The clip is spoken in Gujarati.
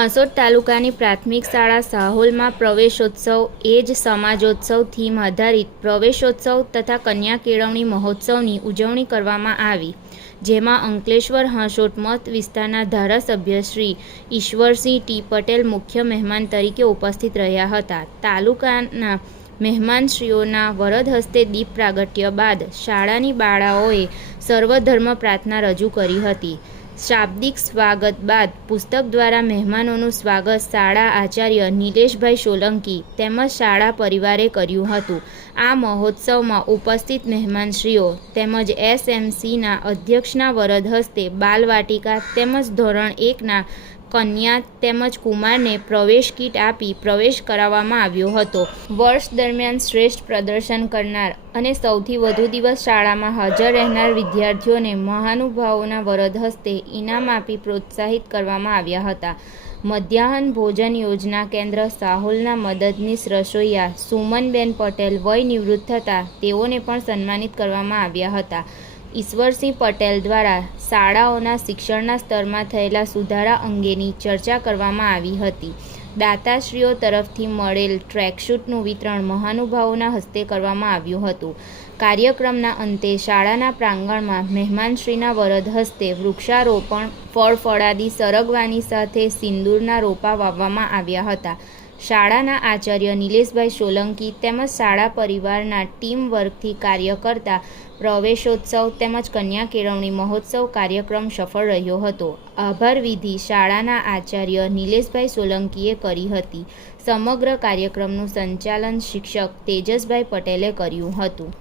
હાંસોદ તાલુકાની પ્રાથમિક શાળા સાહોલમાં પ્રવેશોત્સવ, એ જ સમાજોત્સવ થીમ આધારિત પ્રવેશોત્સવ તથા કન્યા કેળવણી મહોત્સવની ઉજવણી કરવામાં આવી, જેમાં અંકલેશ્વર હાંસોટ મત વિસ્તારના ધારાસભ્ય શ્રી ઈશ્વરસિંહ ટી પટેલ મુખ્ય મહેમાન તરીકે ઉપસ્થિત રહ્યા હતા. તાલુકાના મહેમાનશ્રીઓના વરદ હસ્તે દીપ પ્રાગટ્ય બાદ શાળાની બાળાઓએ સર્વધર્મ પ્રાર્થના રજૂ કરી હતી. શાબ્દિક સ્વાગત બાદ પુસ્તક દ્વારા મહેમાનોનું સ્વાગત શાળા આચાર્ય નિલેશભાઈ સોલંકી તેમજ શાળા પરિવારે કર્યું હતું. આ મહોત્સવમાં ઉપસ્થિત મહેમાનશ્રીઓ તેમજ એસએમસીના અધ્યક્ષના વરદ હસ્તે બાલવાટિકા તેમજ ધોરણ એકના કન્યા તેમજ કુમારને પ્રવેશ કીટ આપી પ્રવેશ કરાવવામાં આવ્યો હતો. વર્ષ દરમિયાન શ્રેષ્ઠ પ્રદર્શન કરનાર અને સૌથી વધુ દિવસ શાળામાં હાજર રહેનાર વિદ્યાર્થીઓને મહાનુભાવોના વરદ હસ્તે ઇનામ આપી પ્રોત્સાહિત કરવામાં આવ્યા હતા. મધ્યાહન ભોજન યોજના કેન્દ્ર સાહુલના મદદનીશ રસોઈયા સુમનબેન પટેલ વય નિવૃત્ત થતાં તેઓને પણ સન્માનિત કરવામાં આવ્યા હતા. ઈશ્વરસિંહ પટેલ દ્વારા શાળાઓના શિક્ષણના સ્તરમાં થયેલા સુધારા અંગેની ચર્ચા કરવામાં આવી હતી. દાતાશ્રીઓ તરફથી મળેલ ટ્રેકશૂટનું વિતરણ મહાનુભાવોના હસ્તે કરવામાં આવ્યું હતું. કાર્યક્રમના અંતે શાળાના પ્રાંગણમાં મહેમાનશ્રીના વરદ હસ્તે વૃક્ષારોપણ ફળ ફળાદી સરગવાની સાથે સિંદૂરના રોપા વાવવામાં આવ્યા હતા. શાળાના આચાર્ય નિલેશભાઈ સોલંકી તેમજ શાળા પરિવારના ટીમ વર્કથી કાર્ય કરતા પ્રવેશોત્સવ તેમજ કન્યા કેળવણી મહોત્સવ કાર્યક્રમ સફળ રહ્યો હતો. આભાર વિધિ શાળાના આચાર્ય નિલેશભાઈ સોલંકીએ કરી હતી. સમગ્ર કાર્યક્રમનું સંચાલન શિક્ષક તેજસભાઈ પટેલે કર્યું હતું.